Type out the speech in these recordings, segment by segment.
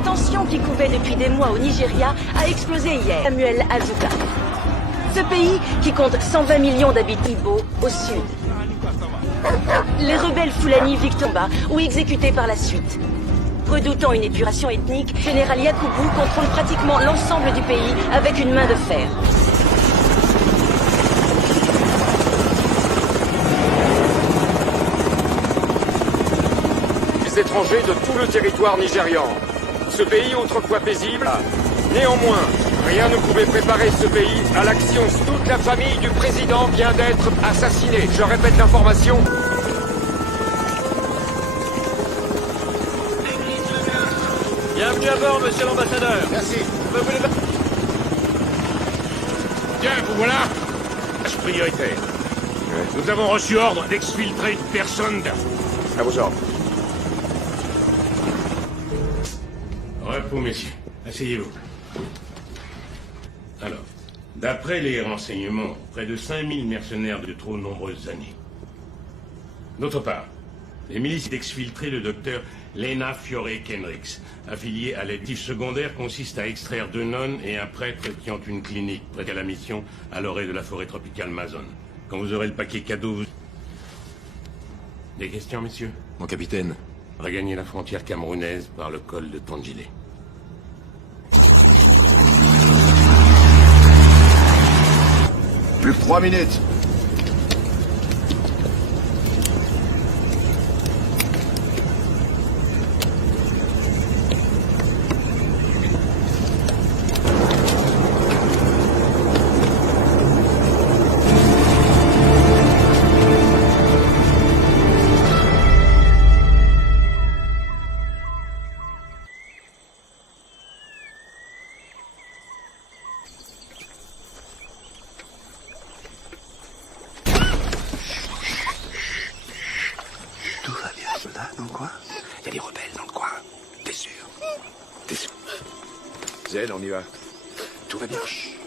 La tension qui couvait depuis des mois au Nigeria a explosé hier. Samuel Azuka. Ce pays, qui compte 120 millions d'habitants, Ibo, au sud. Les rebelles Fulani Victomba ou exécutés par la suite. Redoutant une épuration ethnique, Général Yakubu contrôle pratiquement l'ensemble du pays avec une main de fer. Les étrangers de tout le territoire nigérian. Ce pays autrefois paisible, néanmoins, rien ne pouvait préparer ce pays à l'action. Toute la famille du président vient d'être assassinée. Je répète l'information. Bienvenue à bord, monsieur l'ambassadeur. Merci. Bien, vous voilà. Prioritaire. Nous avons reçu ordre d'exfiltrer une personne À vos ordres. Repos, messieurs. Asseyez-vous. Alors, d'après les renseignements, près de 5000 mercenaires de trop nombreuses années. D'autre part, les milices d'exfiltrer le docteur Lena Fiore Kendricks, affilié à l'aide secondaire, consiste à extraire 2 nonnes et un prêtre qui ont une clinique près de la mission à l'orée de la forêt tropicale Mazon. Quand vous aurez le paquet cadeau, vous... Des questions, messieurs? Mon capitaine. Regagner la frontière camerounaise par le col de Tandjilé. Plus que 3 minutes. Tout va bien, soldat, dans le coin? Il y a des rebelles dans le coin. T'es sûr? T'es sûr? Zed, on y va. Tout va bien. Chut.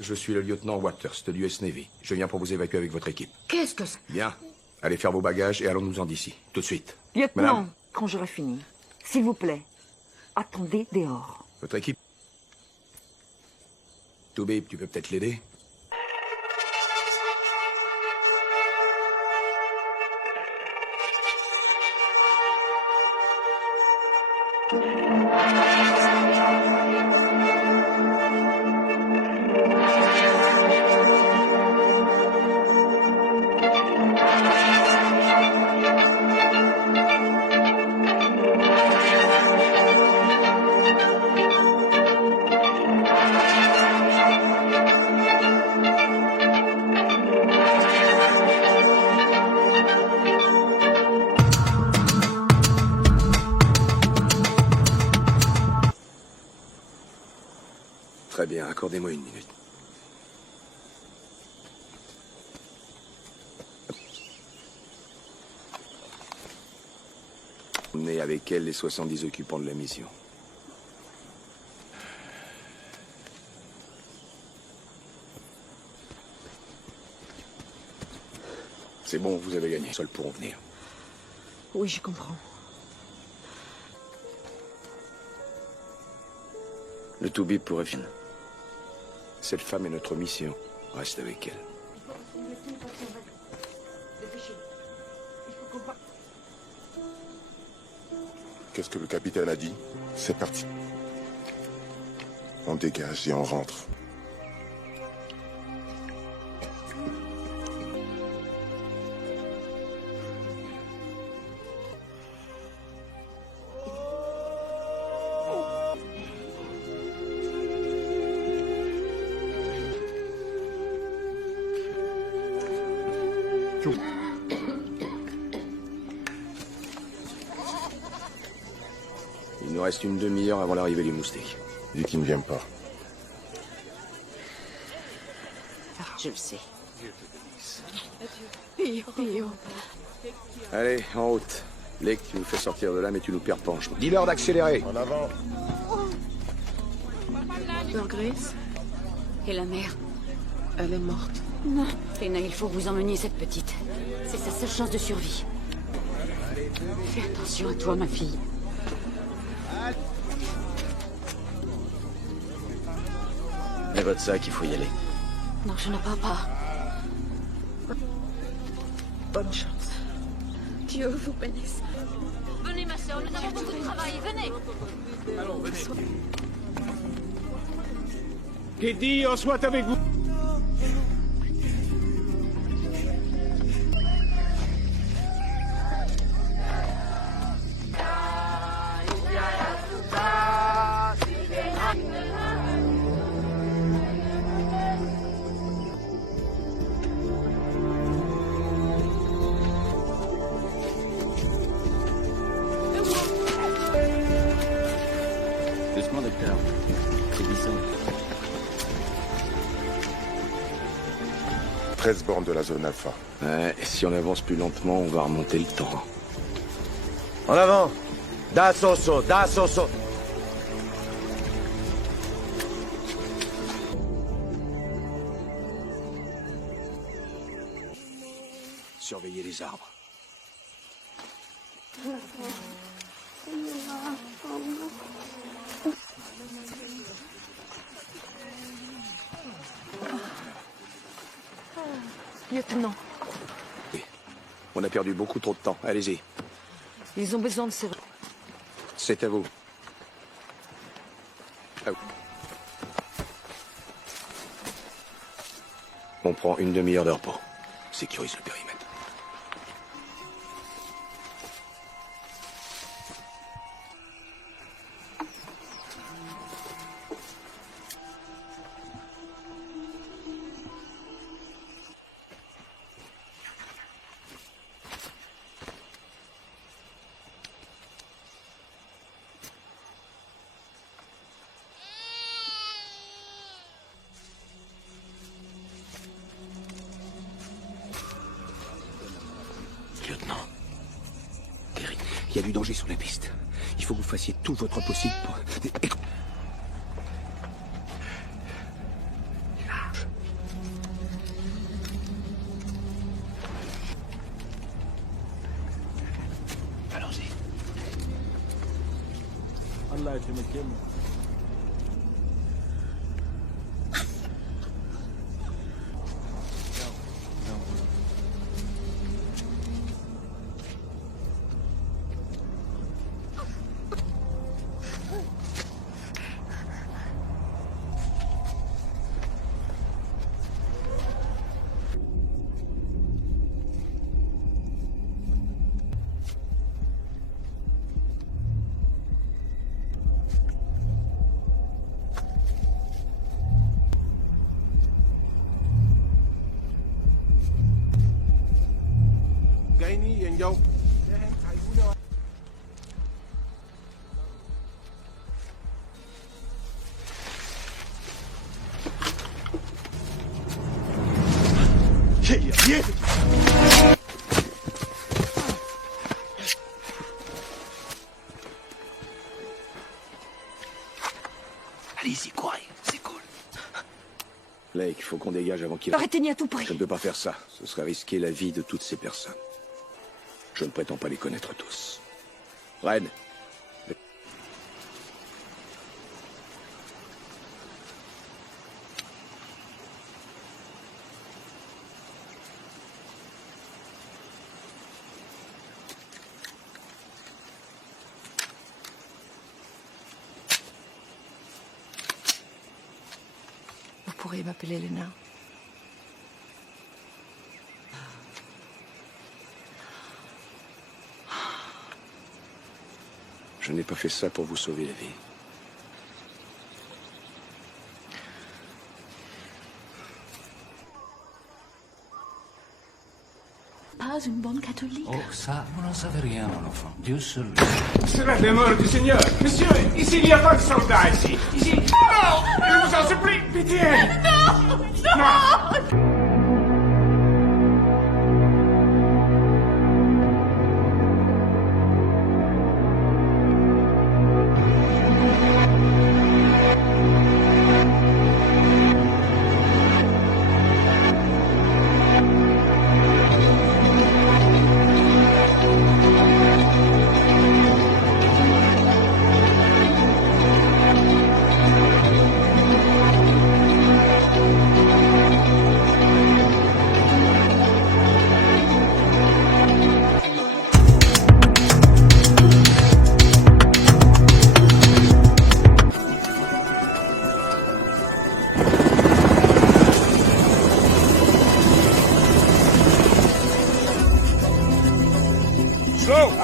Je suis le lieutenant Waters de l'US Navy. Je viens pour vous évacuer avec votre équipe. Qu'est-ce que c'est? Bien. Allez faire vos bagages et allons-nous-en d'ici. Tout de suite. Lieutenant, Madame. quand j'aurai fini, s'il vous plaît, attendez dehors. Votre équipe. Toubib, tu peux peut-être l'aider? Très bien, accordez-moi une minute. Emmenez avec elle les 70 occupants de la mission. C'est bon, vous avez gagné. Seuls pourront venir. Oui, je comprends. Le Toubib pourrait finir. Cette femme est notre mission. Reste avec elle. Qu'est-ce que le capitaine a dit? C'est parti. On dégage et on rentre. Il nous reste une demi-heure avant l'arrivée du moustique. Dis qu'il ne vient pas. Je le sais. Allez, en route. Blake, tu nous fais sortir de là, mais tu nous perds penche. Dis-leur d'accélérer. En avant. Leur Grace, Et la mère? elle est morte. Non. Lena, il faut que vous emmeniez cette petite. C'est sa seule chance de survie. Fais attention à toi, ma fille. Mais votre sac, il faut y aller. Non, je ne peux pas. Bonne chance. Dieu vous bénisse. Venez, ma soeur, nous avons beaucoup de travail. Venez. Que Dieu soit avec vous. Doucement, docteur. C'est glissant. 13 bornes de la zone alpha. Ouais, si on avance plus lentement, on va remonter le temps. En avant. Da Soso, da Soso. Surveillez les arbres. Lieutenant, On a perdu beaucoup trop de temps. Allez-y. ils ont besoin de ces... C'est à vous. À vous. On prend une demi-heure de repos. Sécurise le périmètre. Lieutenant. Terry, il y a du danger sur la piste. Il faut que vous fassiez tout votre possible pour... Allons-y. Allez-y, courez, c'est cool. Blake, il faut qu'on dégage avant qu'il... Arrêtez-ni à tout prix. Je ne peux pas faire ça. Ce serait risquer la vie de toutes ces personnes. Je ne prétends pas les connaître tous. Red. Vous pourriez m'appeler Lena. Je n'ai pas fait ça pour vous sauver la vie. Pas une bonne catholique. Oh, ça, vous n'en savez rien, mon enfant. Dieu seul. C'est la demeure du Seigneur. Monsieur, ici, il n'y a pas de soldats, ici. Ici. Non! Je vous en supplie, pitié! Non!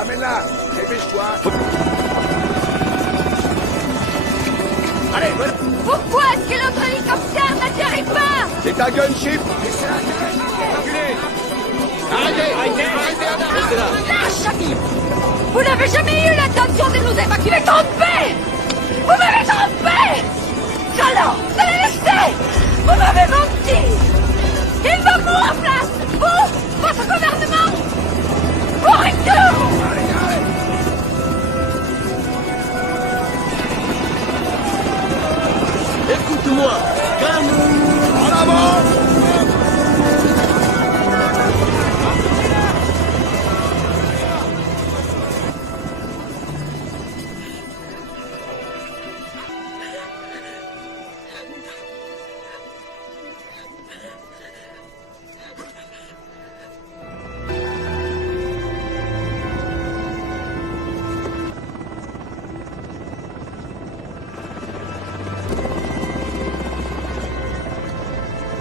Ramène-la. Dépêche-toi. Allez, voilà. Pourquoi est-ce que notre hélicoptère n'atterrit pas? C'est un gunship. Lâche, ami! Vous n'avez jamais eu l'intention de nous évacuer. Trompé! Vous m'avez trompé! Salon! Vous allez laisser! Vous m'avez menti! Il va vous en place! Vous! Votre gouvernement! Pourriture! Écoute-moi, calme. En avant.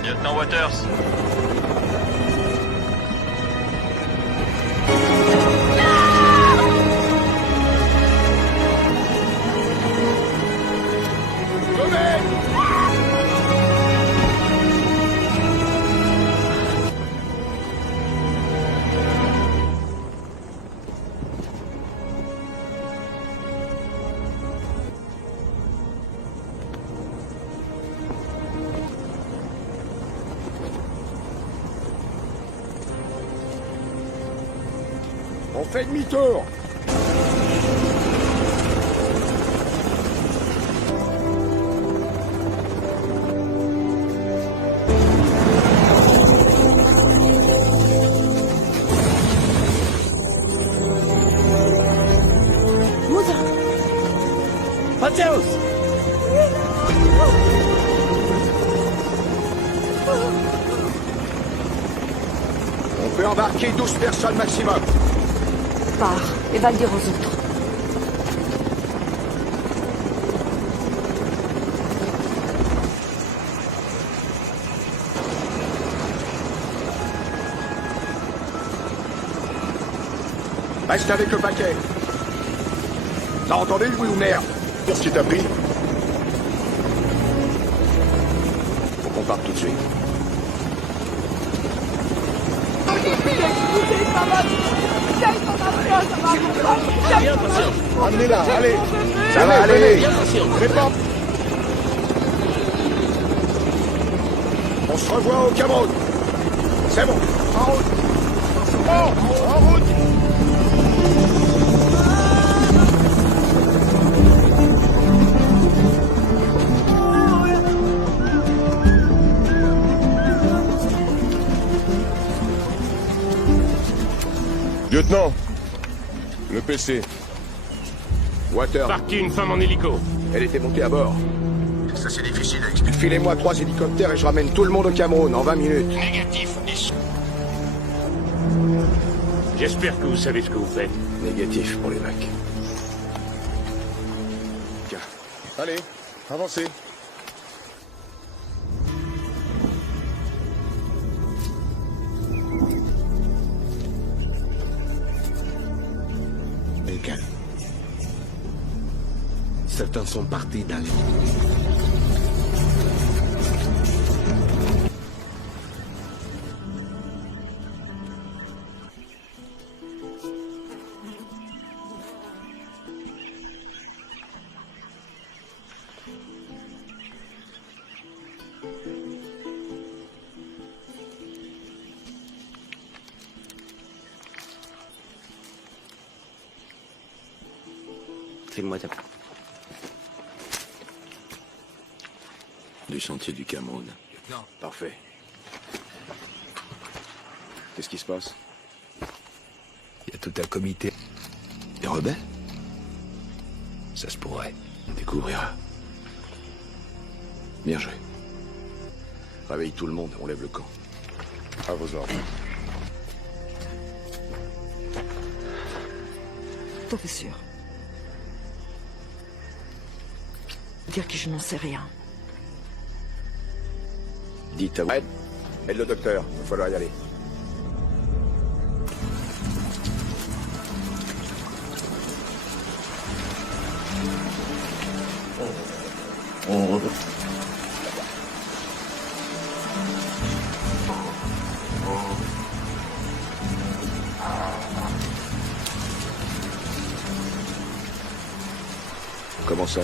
Lieutenant Waters. On fait demi-tour. Mateus! On peut embarquer 12 personnes maximum. Pars et va le dire aux autres. Reste avec le paquet. T'as entendu, oui ou merde? Qu'est-ce qui t'a pris? Faut qu'on parte tout de suite. Bien patient. Amenez-la, allez. Ça va aller. Bien patient. Prépare. On se revoit au Cameroun. C'est bon. En route. En route. Lieutenant, le PC. Water, Parti une femme en hélico. elle était montée à bord. Ça c'est difficile à expliquer. Filez-moi 3 hélicoptères et je ramène tout le monde au Cameroun en 20 minutes. Négatif. J'espère que vous savez ce que vous faites. Négatif pour les mecs. Tiens. Allez, avancez. Mais calme. Certains sont partis dans les... File-moi ta... Du sentier du Cameroun. Non. Parfait. Qu'est-ce qui se passe? Il y a tout un comité. Des rebelles? Ça se pourrait. On découvrira. Bien joué. Réveille tout le monde, on lève le camp. À vos ordres. Tout à fait sûr. Dire que je n'en sais rien. Dites à Ed. Aide le docteur, il va falloir y aller.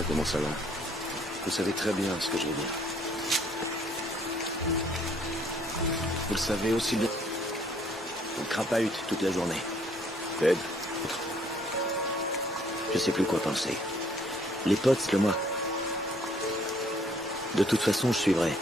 Comment ça va? Vous savez très bien ce que je veux dire. Vous le savez aussi bien. On crapahute toute la journée. Ted? Je sais plus quoi penser. Les potes, c'est que moi. De toute façon, je suivrai.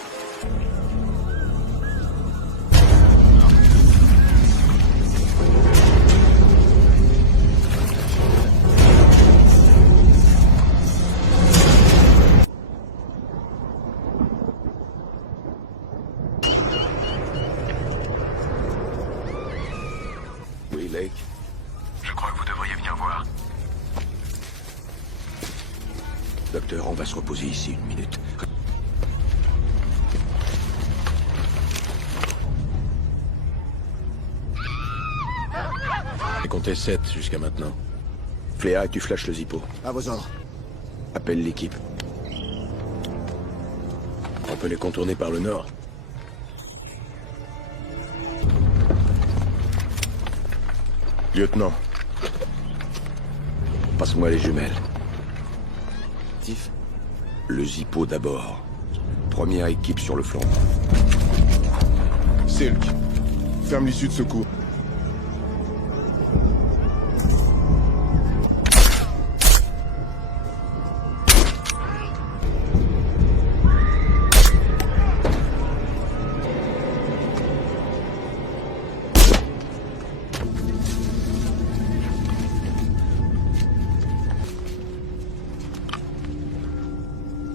Oui, Lake. Je crois que vous devriez venir voir. Docteur, on va se reposer ici une minute. J'ai compté 7 jusqu'à maintenant. Fléa, et tu flashes le Zippo. À vos ordres. Appelle l'équipe. On peut les contourner par le nord. Lieutenant. Passe-moi les jumelles. Tiff. Le Zippo d'abord. Première équipe sur le flanc. Silk, ferme l'issue de secours.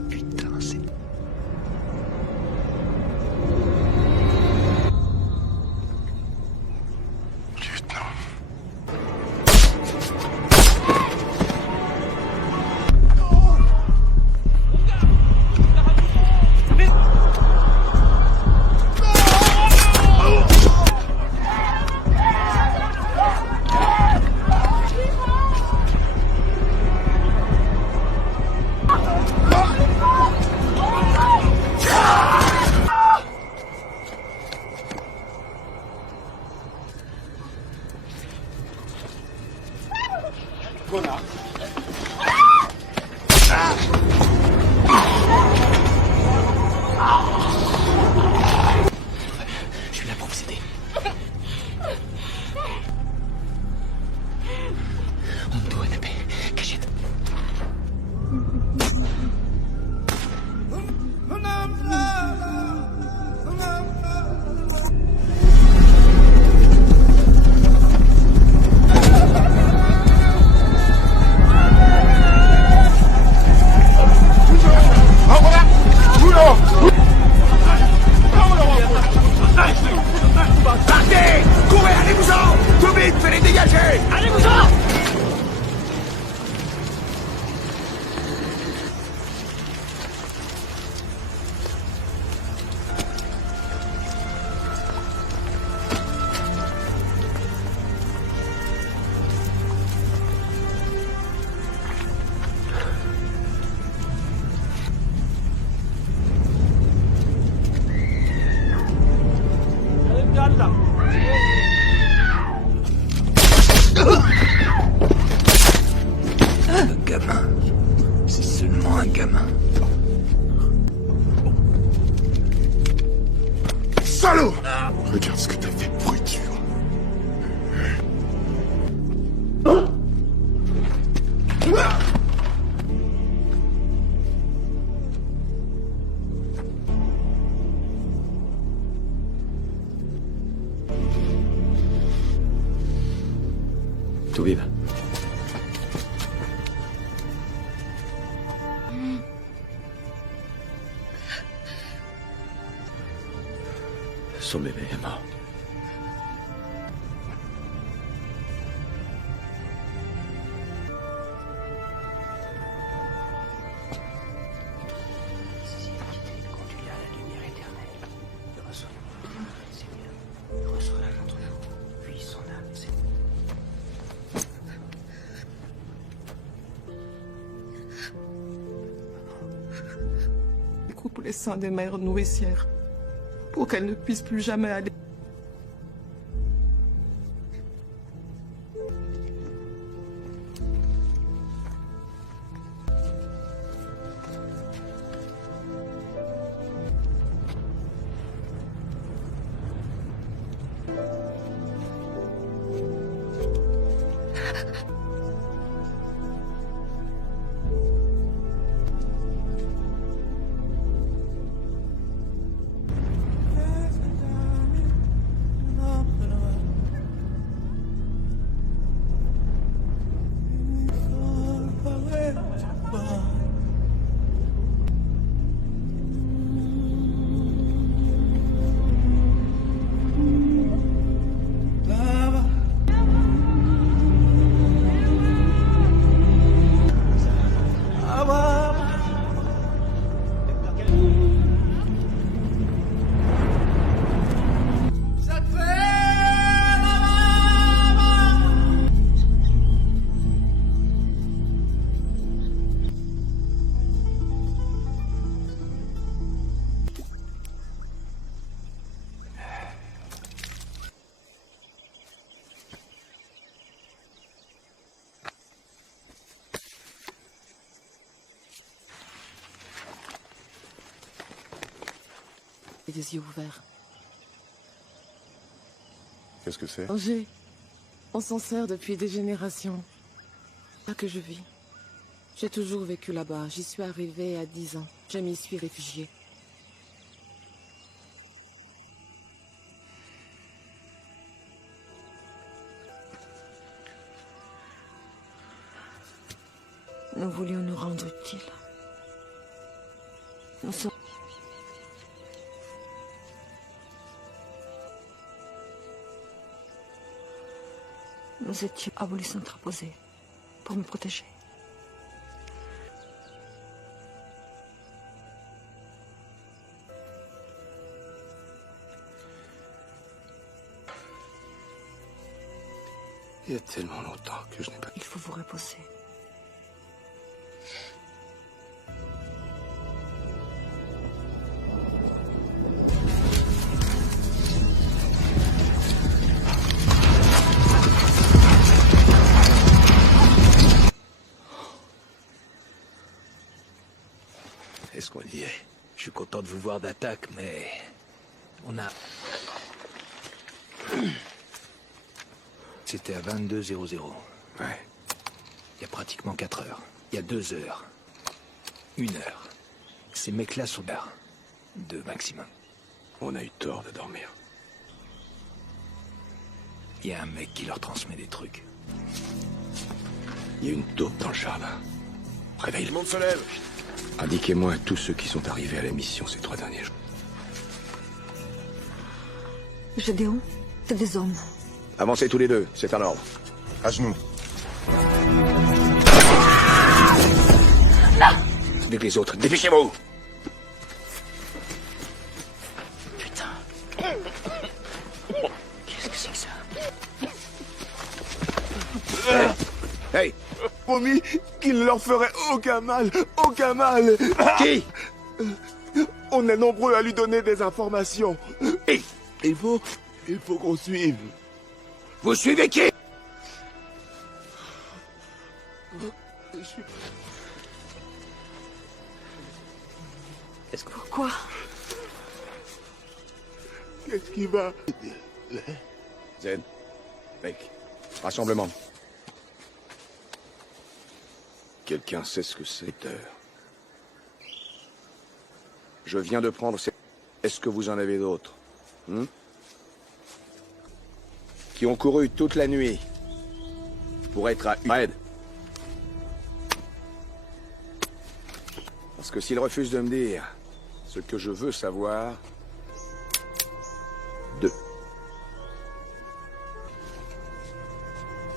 Putain, c'est... Je suis là pour vous aider. On doit taper. Cachette. Partez! Courez, allez-vous-en! Tout vite, fais-les dégager! Allez-vous-en! Un gamin. C'est seulement un gamin. Salaud! Regarde ce que t'as fait, pourriture. Tout vive. Son bébé est mort. les seins des mères nourricières, pour qu'elles ne puissent plus jamais aller. Les yeux ouverts. Qu'est-ce que c'est? Angers. On s'en sert depuis des générations. Là que je vis. J'ai toujours vécu là-bas. J'y suis arrivée à 10 ans. Je m'y suis réfugiée. Nous voulions nous rendre utiles. Nous sommes... Nous étions à voulu s'interposer pour me protéger. Il y a tellement longtemps que je n'ai pas... Il faut vous reposer. Est-ce qu'on y est? Je suis content de vous voir d'attaque, mais... on a... C'était à 22h00. Ouais. Il y a pratiquement 4 heures. Il y a 2 heures. 1 heure. Ces mecs-là sont là. 2 maximum. On a eu tort de dormir. Il y a un mec qui leur transmet des trucs. Il y a une taupe dans le jardin. Réveille. Tout le monde se lève. Indiquez-moi tous ceux qui sont arrivés à la mission ces 3 derniers jours. Gédéon, c'est des hommes. Avancez tous les deux, c'est un ordre. À genoux. Avec les autres, dépêchez-vous! Putain. Qu'est-ce que c'est que ça? Hey! Promis qu'il ne leur ferait aucun mal, aucun mal. Qui? On est nombreux à lui donner des informations. Il faut qu'on suive. Vous suivez qui? Pourquoi? Qu'est-ce qui va? Zen. Mec. Rassemblement. Quelqu'un sait ce que c'est, Je viens de prendre ces... Est-ce que vous en avez d'autres? Qui ont couru toute la nuit pour être à Red. Parce que s'ils refusent de me dire ce que je veux savoir... 2.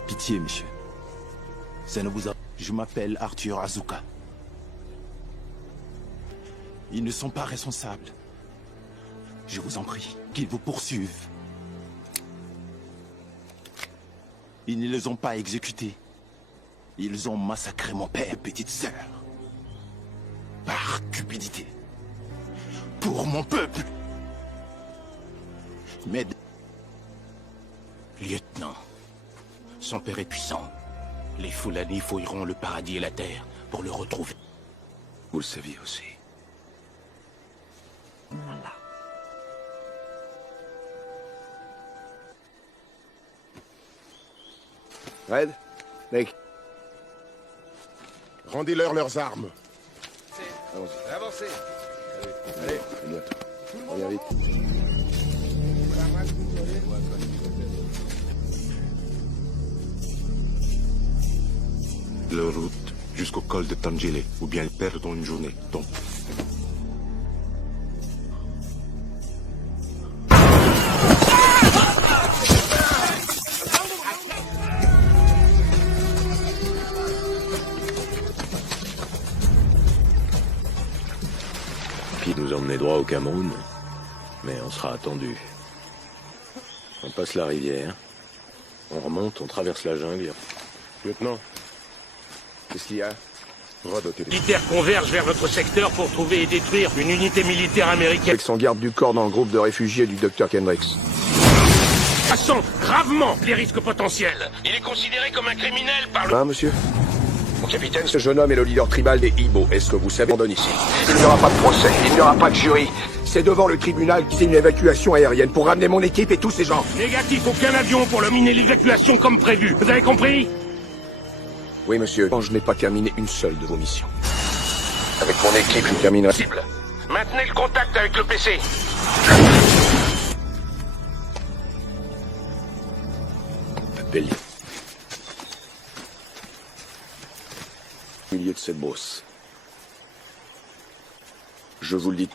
Pitié, monsieur. Ça ne vous a... Je m'appelle Arthur Azuka. Ils ne sont pas responsables. Je vous en prie, qu'ils vous poursuivent. Ils ne les ont pas exécutés. Ils ont massacré mon père et petite sœur. Par cupidité. pour mon peuple. Mais... Lieutenant, son père est puissant. Les Fulani fouilleront le paradis et la terre pour le retrouver. Vous le saviez aussi. Voilà. Red, mec. Rendez-leur leurs armes. Allons-y. Avancez. Allez, bientôt. Reviens vite. Leur route jusqu'au col de Tangile, ou bien ils perdront une journée. Donc, Puis nous emmener droit au Cameroun. Mais on sera attendu. On passe la rivière. On remonte, on traverse la jungle. Lieutenant, qu'est-ce qu'il y a? Rod au téléphone. Militaires convergent vers votre secteur pour trouver et détruire une unité militaire américaine. Avec son garde du corps dans le groupe de réfugiés du Dr. Kendricks. Passons gravement les risques potentiels. Il est considéré comme un criminel par le... Hein, monsieur? Mon capitaine, ce jeune homme est le leader tribal des Igbo. Est-ce que vous savez on donne ici? Il n'y aura pas de procès, il n'y aura pas de jury. C'est devant le tribunal qui fait une évacuation aérienne pour ramener mon équipe et tous ces gens. Négatif, aucun avion pour le miner l'évacuation comme prévu. Vous avez compris? Oui, monsieur. Je n'ai pas terminé une seule de vos missions. Avec mon équipe, je terminerai. Cible. Maintenez le contact avec le PC. Appelez. Au milieu de cette brosse. Je vous le dis.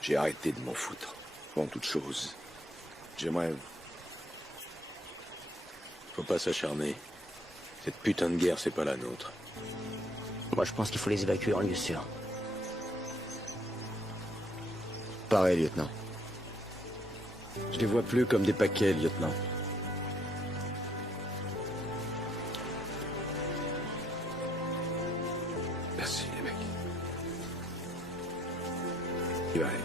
J'ai arrêté de m'en foutre. Avant toute chose. J'aimerais... Faut pas s'acharner. Cette putain de guerre, c'est pas la nôtre. Moi, je pense qu'il faut les évacuer en lieu sûr. Pareil, lieutenant. Je les vois plus comme des paquets, lieutenant. Merci, les mecs. Il arrive.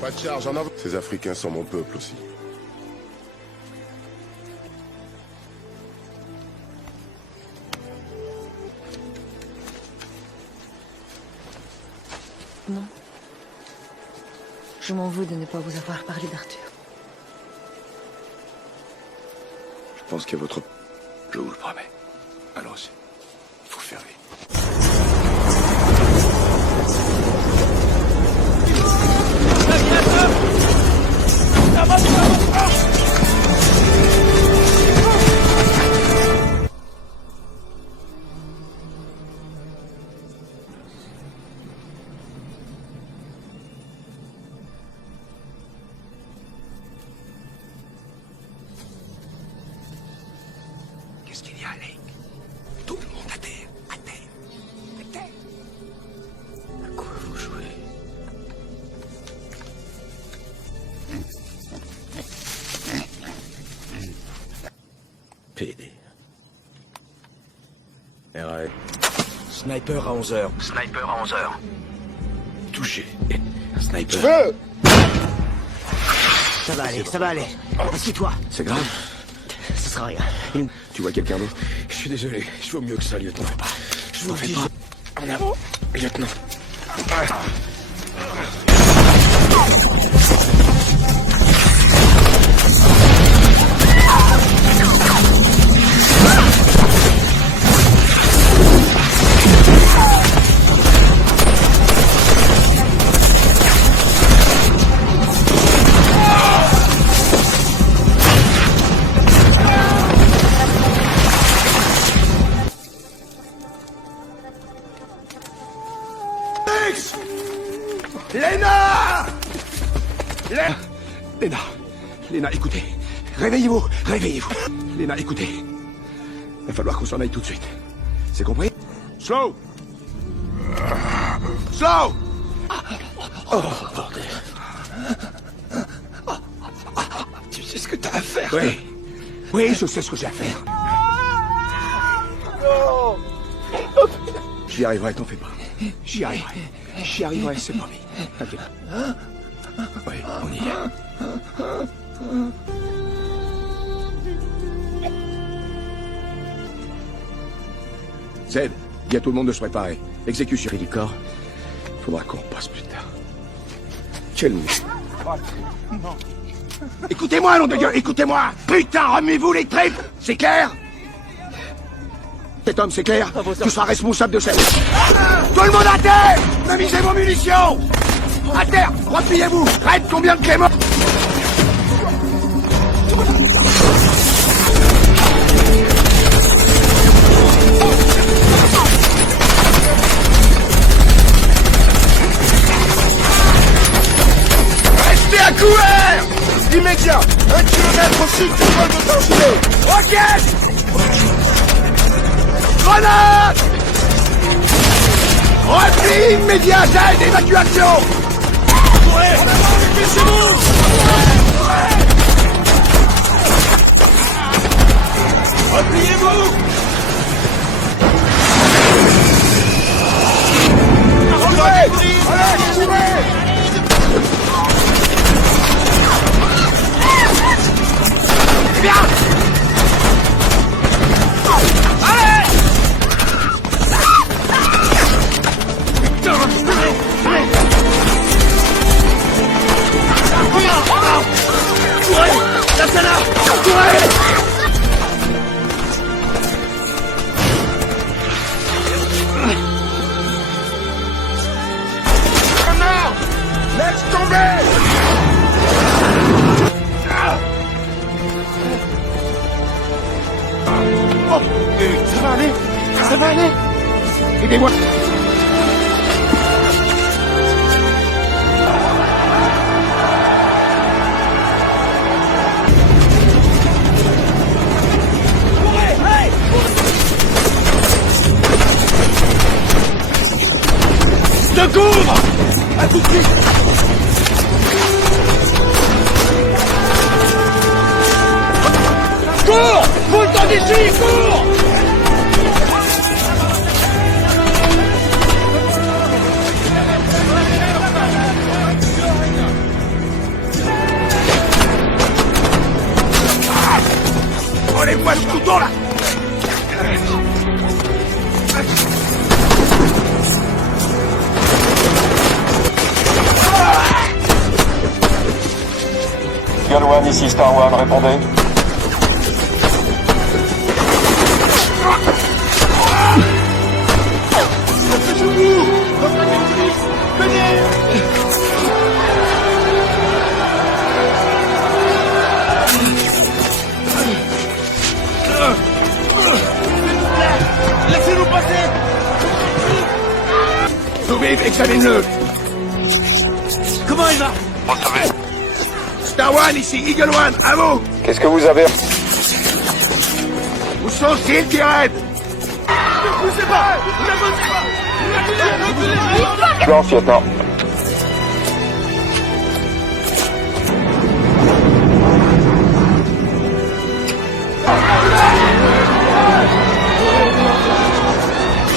Pas de charge en avant. Ces Africains sont mon peuple aussi. Non. Je m'en veux de ne pas vous avoir parlé d'Arthur. Je pense qu'il y a votre... Je vous le promets. Allons-y. Il faut faire vite. Qu'est-ce qu'il y a, Lake? Tout le monde à terre, à terre, à terre. À quoi vous jouez? PD. RA. Sniper à 11h. Sniper à 11h. Touché. Sniper. Feu! Ça va aller, ça va aller. Assieds-toi. C'est grave? Ce sera rien. Tu vois quelqu'un d'autre? Je suis désolé. Je vaux mieux que ça, lieutenant. Je vous le dis. En avant, lieutenant. Léna! Léna, écoutez. Réveillez-vous, réveillez-vous. Léna, écoutez. Il va falloir qu'on s'en aille tout de suite. C'est compris? Slow! Slow! Oh, bordel. Tu sais ce que t'as à faire? Oui. Oui, je sais ce que j'ai à faire. J'y arriverai, t'en fais pas. J'y arriverai. J'y arriverai, c'est promis. T'inquiète. Oui, on y est. Zed, dis à tout le monde de se préparer. Exécution. Fais du corps. Faudra qu'on passe plus tard. Quel mec. Écoutez-moi, nom de Dieu, écoutez-moi. Putain, remuez-vous les tripes. C'est clair? Cet homme, c'est clair? Tu seras responsable de cette... Tout le monde à terre! Amusez vos munitions! À terre! Repliez-vous! Red, combien de cléments? Restez à couvert! Immédiat! 1 kilomètre au sud du col de Tangier! Roquette! Grenade! Repli immédiat, Zed, évacuation! Courez! Dépêchez-vous! Repliez-vous! Courez! Allez, courez! Bien! Allez! Courez! La celle-là! Courez! Laisse tomber! Oh, ça va aller? Ça va aller? Aidez-moi! Je te couvre! À tout de suite! Cours! Faut le temps d'ici! Cours! Prenez-moi le couteau là! Eagle One, ici Star One, répondez. Laissez-nous passer! Sauvé, examine-le! Comment il va? Star One, ici Eagle One, à vous! Qu'est-ce que vous avez? Où sont Silk et Red? Ne poussez pas! Ne poussez pas! Silence, lieutenant.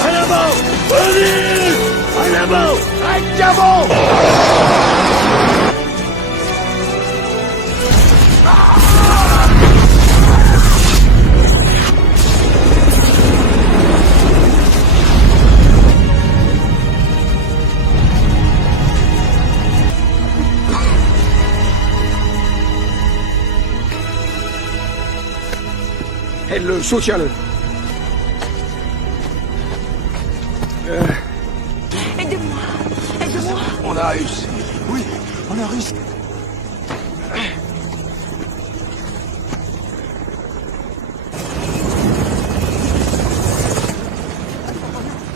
En avant! Allez! En avant! Red Diamond! Aide-le, soutiens-le. Aidez-moi! Aidez-moi! On a réussi. Oui, on a réussi.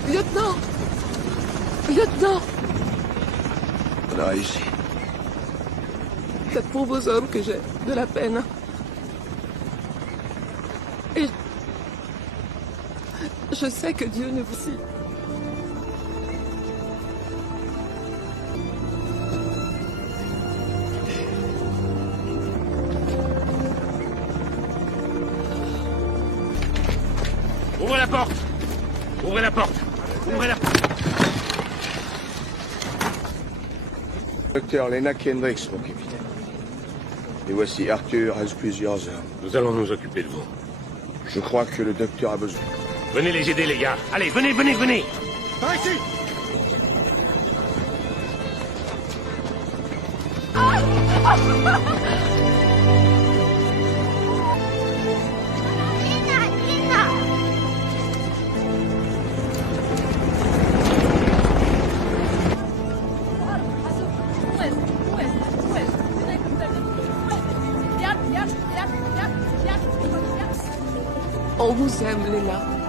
Lieutenant! Lieutenant! On a réussi. C'est pour vos hommes que j'ai de la peine. Et je sais que Dieu ne vous suit. Ouvrez la porte! Ouvrez la porte! Ouvrez la porte. Docteur Lena Kendricks, mon capitaine. Et voici Arthur has plusieurs hommes. Nous allons nous occuper de vous. Je crois que le docteur a besoin. Venez les aider, les gars. Allez, venez, venez, venez. Par ici! On vous aime, Léna.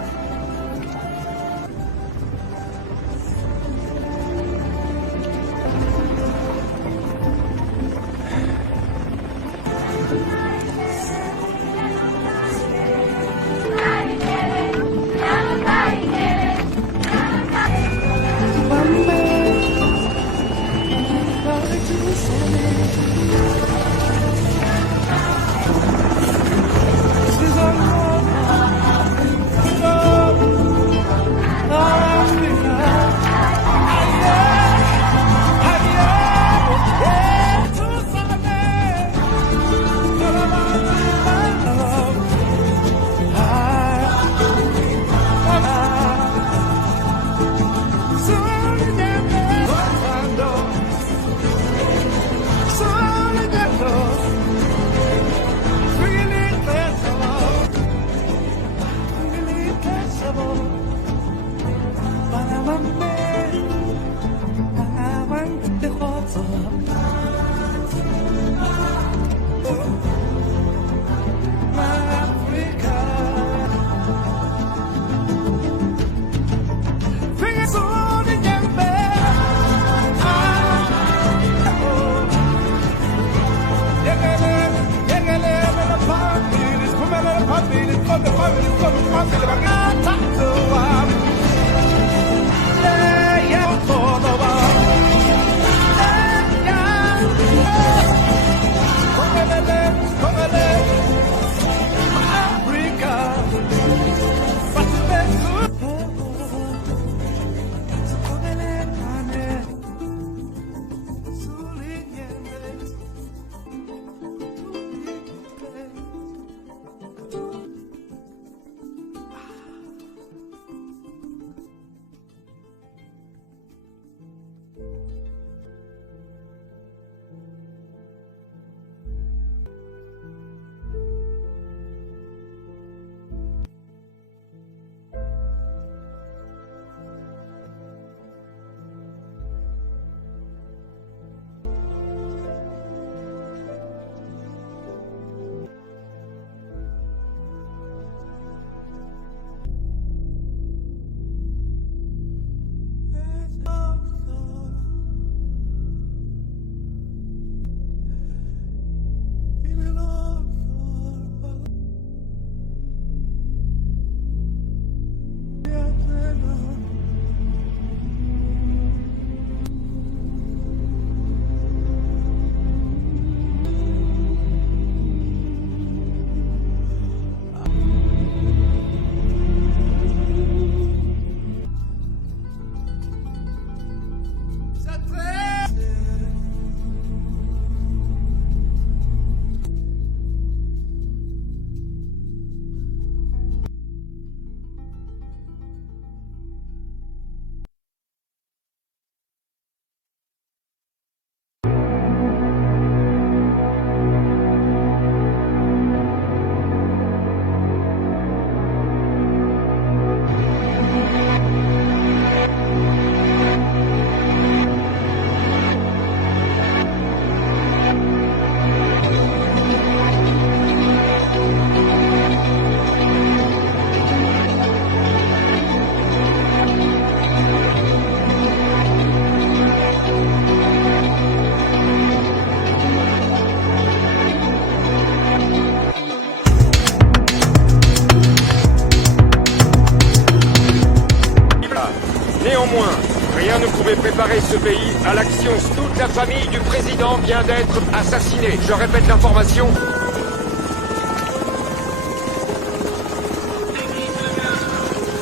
Néanmoins, rien ne pouvait préparer ce pays à l'action. Toute la famille du président vient d'être assassinée. Je répète l'information.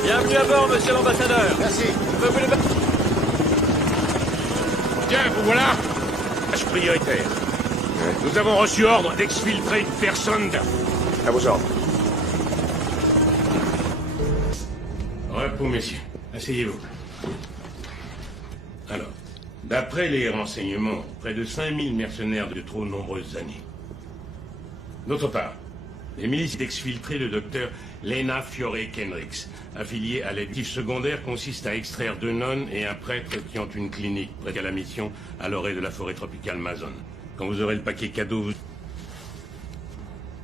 Bienvenue à bord, monsieur l'ambassadeur. Merci. Tiens, vous voilà. Tâche prioritaire. Nous avons reçu ordre d'exfiltrer une personne. À vos ordres. Repos, messieurs. Asseyez-vous. Alors, d'après les renseignements, près de 5000 mercenaires de trop nombreuses années. D'autre part, les milices d'exfiltrer le docteur Lena Fiore Kendricks, affiliée à l'aide secondaire, consiste à extraire 2 nonnes et un prêtre qui ont une clinique près de la mission à l'orée de la forêt tropicale Mazon. Quand vous aurez le paquet cadeau, vous...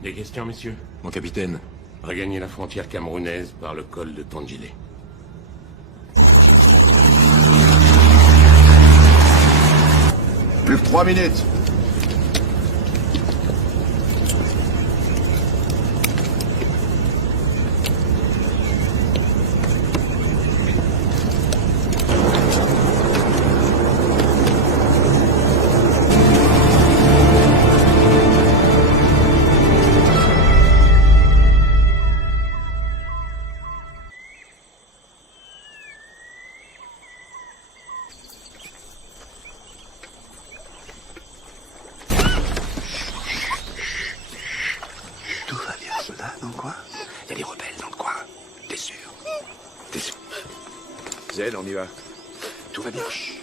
Des questions, messieurs? Mon capitaine. Regagner la frontière camerounaise par le col de Tandjilé. Plus que 3 minutes. Tout va bien, soldat, dans le coin? Il y a des rebelles dans le coin. T'es sûr? T'es sûr? Z, on y va. Tout va bien. Chut.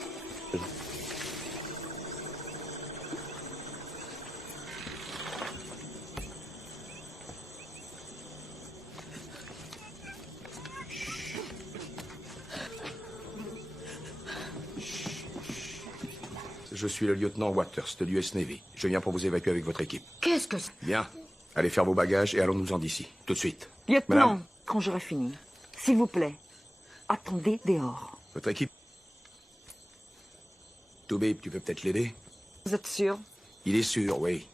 Je suis le lieutenant Waters de l'US Navy. Je viens pour vous évacuer avec votre équipe. Qu'est-ce que c'est? Bien. Allez faire vos bagages et allons-nous-en d'ici. Tout de suite. Lieutenant, Madame, quand j'aurai fini, s'il vous plaît, attendez dehors. votre équipe. Toubib, tu peux peut-être l'aider? Vous êtes sûr? Il est sûr, oui.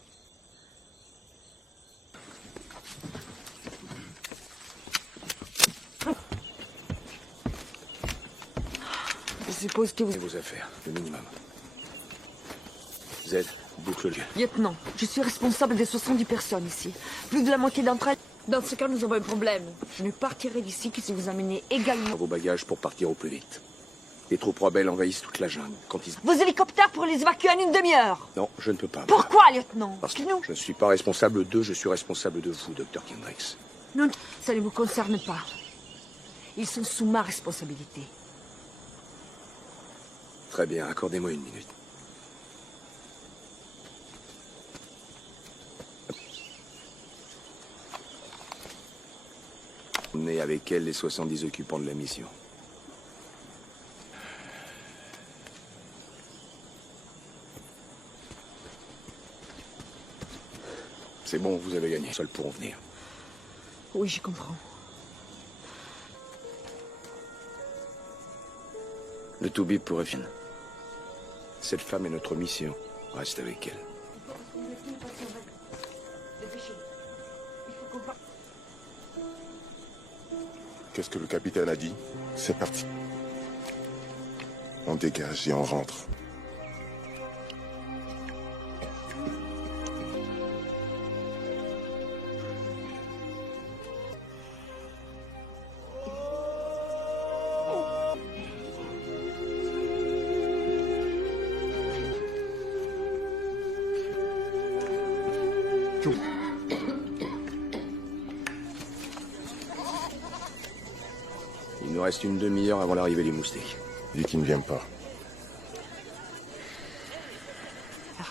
Je suppose que vous... C'est vos affaires, le minimum. Z, boucle-le. Lieutenant, je suis responsable des 70 personnes ici. Plus de la moitié d'entre elles... Dans ce cas, nous avons un problème. Je ne partirai d'ici que si vous amenez également... Vos bagages pour partir au plus vite. Les troupes rebelles envahissent toute la jungle. Quand ils... Vos hélicoptères pour les évacuer en une demi-heure. Non, je ne peux pas. Pourquoi, lieutenant? Parce que je ne suis pas responsable d'eux, je suis responsable de vous, Dr. Kendricks. Non, ça ne vous concerne pas. Ils sont sous ma responsabilité. Très bien, accordez-moi une minute. Emmenez avec elle les 70 occupants de la mission. C'est bon, vous avez gagné. Seuls pourront venir. Oui, je comprends. Le Toubib pourrait finir. Cette femme est notre mission. Reste avec elle. Qu'est-ce que le capitaine a dit? C'est parti. On dégage et on rentre. Il nous reste une demi-heure avant l'arrivée des moustiques. Dis qu'il ne vient pas.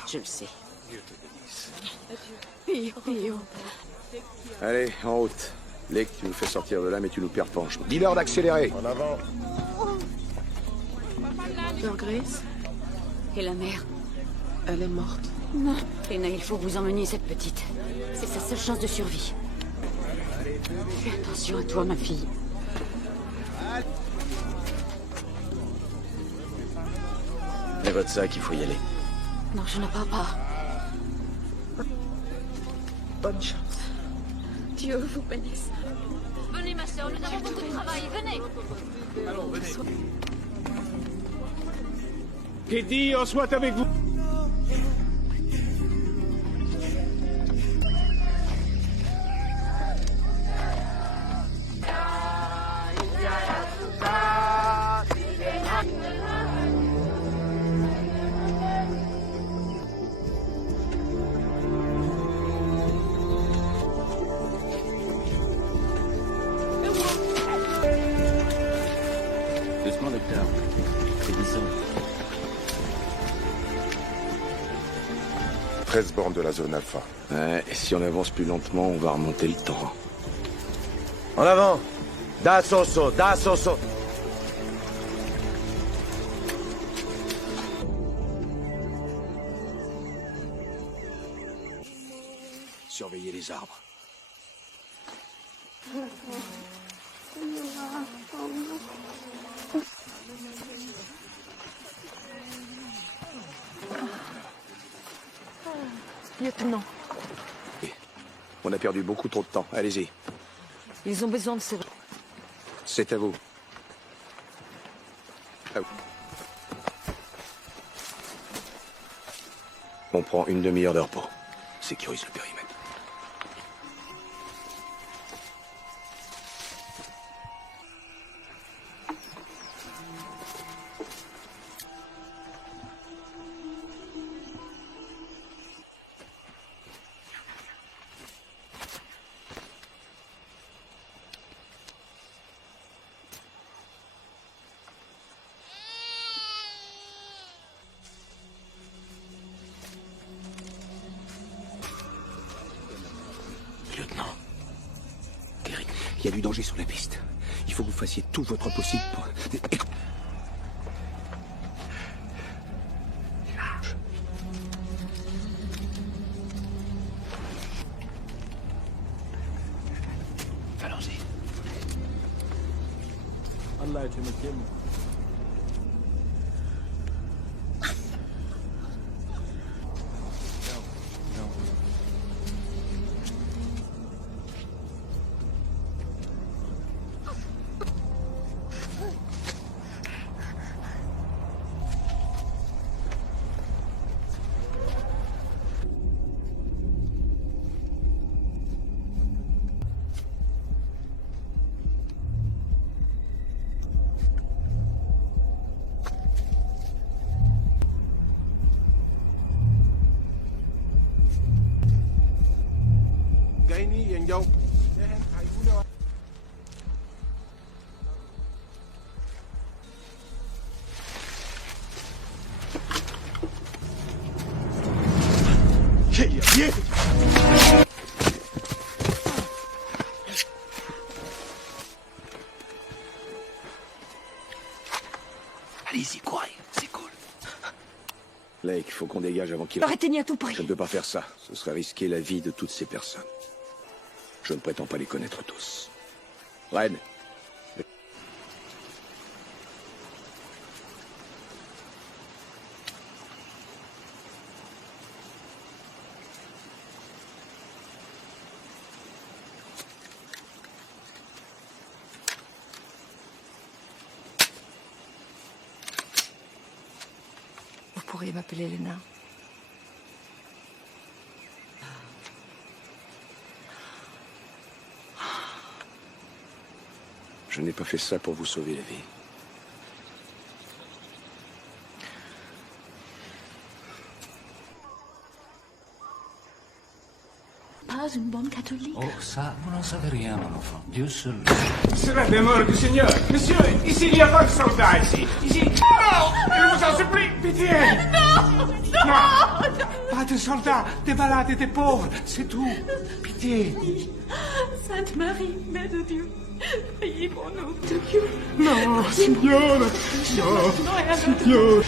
Je le sais. Allez, en route. Lake, tu nous fais sortir de là, mais tu nous perds pas en chemin. Dis-leur d'accélérer. En avant. Leur Grace, Et la mère? elle est morte. Non. Lena, il faut que vous emmeniez cette petite. C'est sa seule chance de survie. Fais attention à toi, ma fille. Prenez votre sac, il faut y aller. Non, je ne pars pas. Bonne chance. Dieu vous bénisse. Venez, ma sœur, nous avons beaucoup de travail. Venez. Allons, venez. Teddy, on soit avec vous. 13 bornes de la zone alpha. Ouais, et si on avance plus lentement, on va remonter le temps. En avant! Da Soso, da Soso! Surveillez les arbres. Lieutenant, On a perdu beaucoup trop de temps. Allez-y. ils ont besoin de ces... C'est à vous. À vous. On prend une demi-heure de repos. Sécurise le périmètre. Lieutenant. Terry, il y a du danger sur la piste. Il faut que vous fassiez tout votre possible pour... Allons-y. Allah يتمكن. Allez-y, courez, c'est cool. Lake, faut qu'on dégage avant qu'il... Arrêtez-ni à tout prix. Je ne peux pas faire ça. Ce serait risquer la vie de toutes ces personnes. Je ne prétends pas les connaître tous. Red. Vous pourriez m'appeler Lena. Je n'ai pas fait ça pour vous sauver la vie. Pas une bonne catholique. Oh, ça, vous n'en savez rien, mon enfant. Dieu seul. C'est la demeure du Seigneur. Monsieur, ici, il n'y a pas de soldats, ici. Ici. Non! Je vous en supplie, pitié! Non! Non! Pas de soldats, des malades et des pauvres, c'est tout. Pitié. Sainte Marie, Mère de Dieu, priez pour nous, de Dieu. Non, Signore. Non, Signore.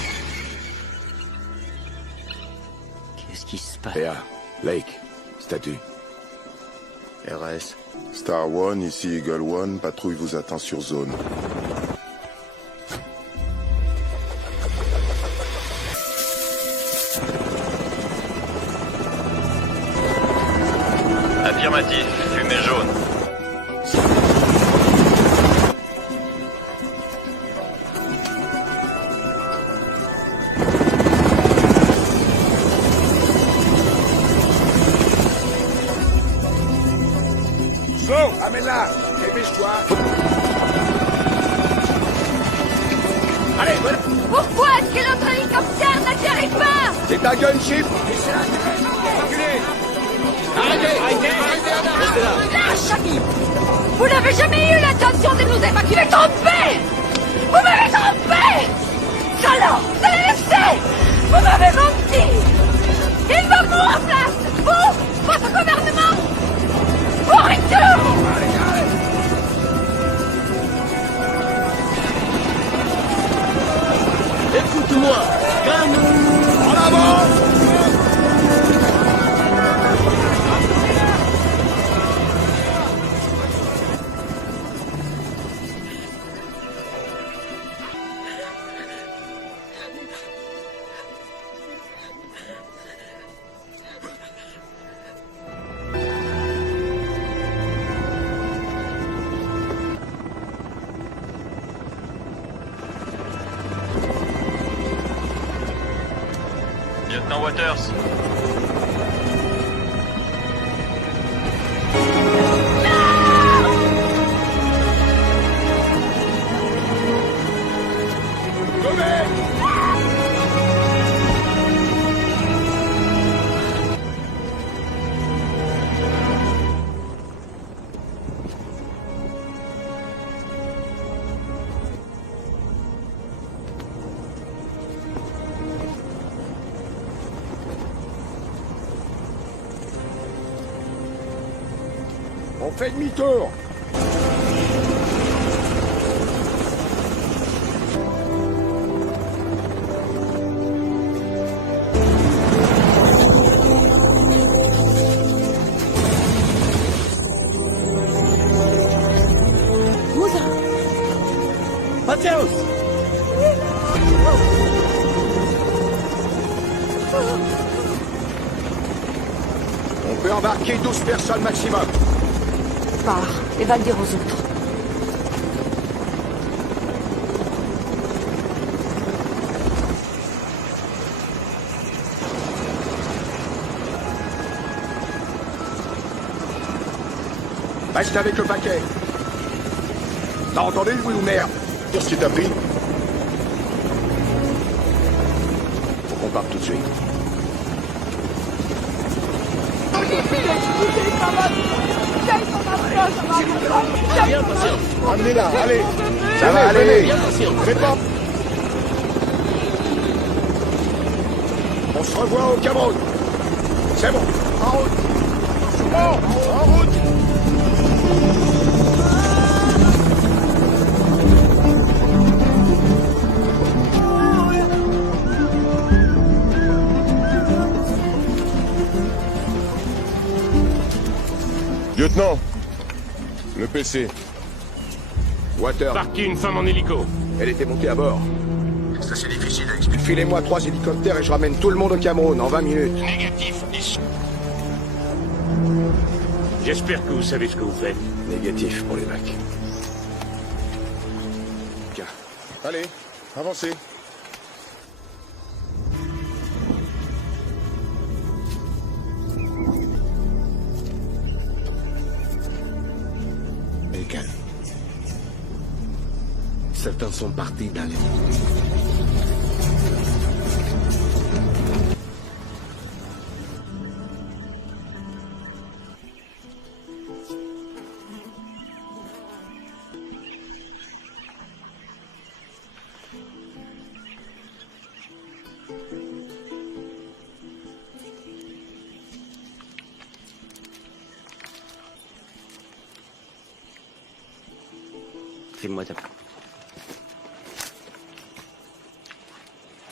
Qu'est-ce qui se passe? Léa, Lake, statue. RS. Star One, ici Eagle One, patrouille vous attend sur zone. Affirmatif, fumée jaune. So, amène-la. Dépêche-toi. Allez, voilà. Pourquoi est-ce que notre hélicoptère n'atterrit pas? C'est un gunship. Lâche, ami! Vous n'avez jamais eu l'intention de nous évacuer. Trompé! Vous m'avez trompé! Salaud! Vous m'avez menti! Il va mourir! Waters. On fait demi-tour. Mateus! On peut embarquer 12 personnes maximum. Pars et va le dire aux autres. Reste avec le paquet. T'as entendu, oui ou merde? Qu'est-ce qui t'a pris? Faut qu'on parte tout de suite. Bien patient. Amenez-la, allez. Ça va aller. Bien patient. Fais pas. On se revoit au Cameroun. C'est bon. En route. En route. Lieutenant, le PC. Water. Parquez une femme en hélico. Elle était montée à bord. Ça c'est difficile à expliquer. Filez-moi 3 hélicoptères et je ramène tout le monde au Cameroun en 20 minutes. Négatif. J'espère que vous savez ce que vous faites. Négatif pour les mecs. Tiens. Allez, avancez. Mais calme. Certains sont partis dans les... Fais-moi ta...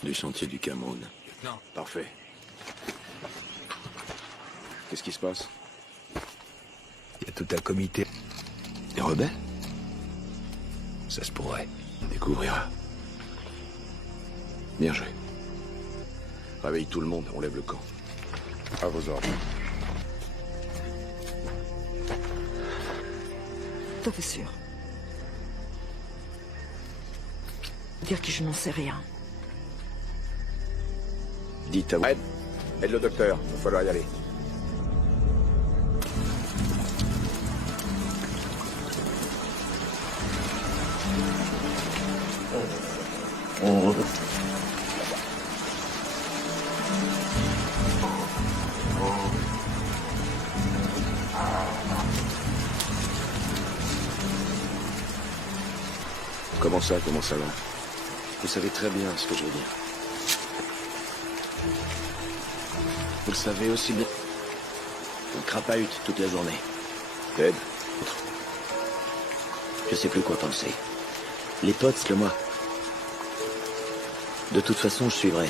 Du sentier du Cameroun. Non. Parfait. Qu'est-ce qui se passe? Il y a tout un comité. Des rebelles? Ça se pourrait. On découvrira. Bien joué. Réveille tout le monde, on lève le camp. À vos ordres. Tout à fait sûr. Dire que je n'en sais rien. Dites à... Aide le docteur, il va falloir y aller. Comment ça va? Vous savez très bien ce que je veux dire. Vous le savez aussi bien. On crapahute toute la journée. Ted? Je sais plus quoi penser. Les potes, c'est moi. De toute façon, je suivrai.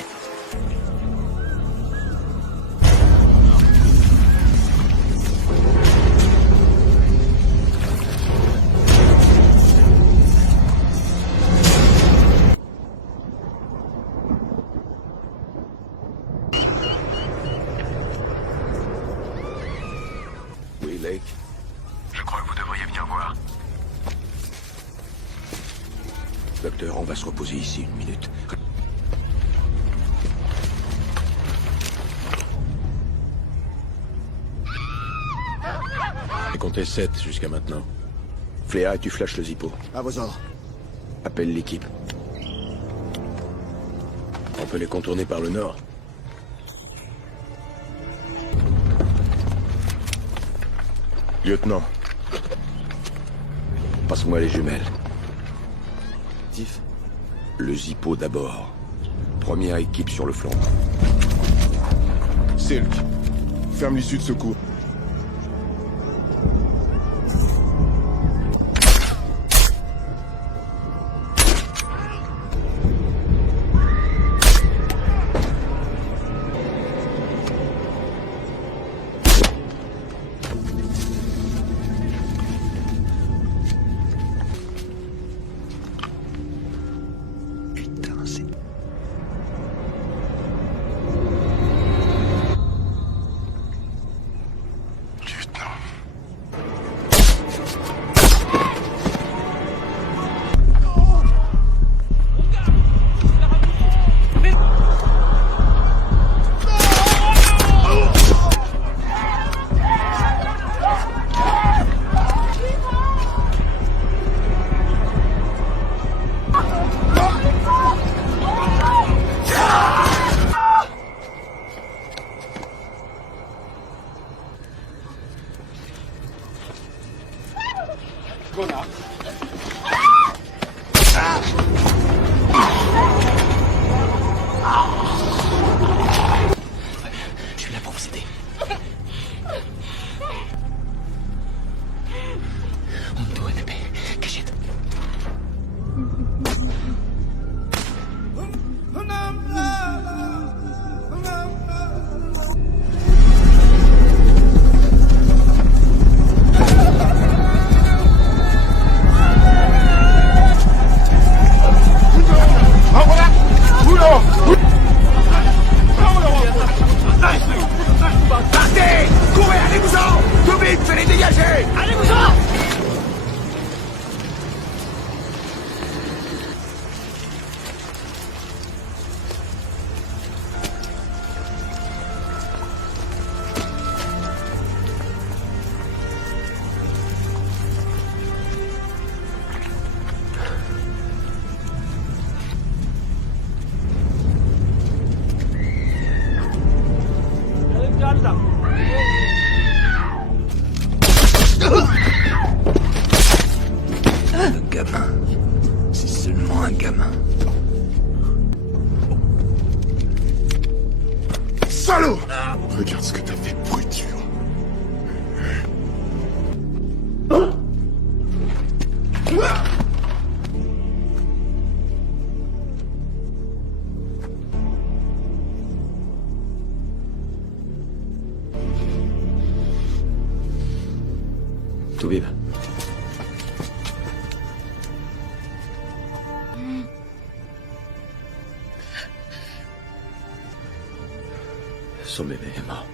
Oui, Lake. Je crois que vous devriez venir voir. Docteur, on va se reposer ici une minute. ai compté 7 jusqu'à maintenant. Fléa, et tu flashes le Zippo. À vos ordres. Appelle l'équipe. On peut les contourner par le nord. Lieutenant. Passe-moi les jumelles. Tiff. Le Zippo d'abord. Première équipe sur le flanc. Silk. Ferme l'issue de secours. Je suis là pour vous aider. On doit une paix. Cachette. Partez! Courez, allez-vous-en! Tout vite, fais-les dégager! Allez-vous-en! Un gamin. C'est seulement un gamin. Salaud! Regarde ce que t'as fait, brute. Tout vive. Son bébé est mort.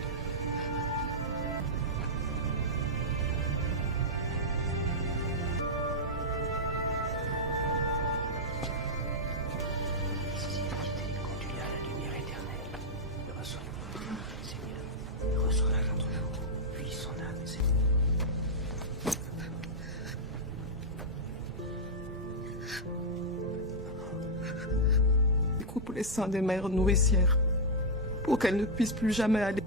Coupe les seins des mères nourricières pour qu'elles ne puissent plus jamais aller.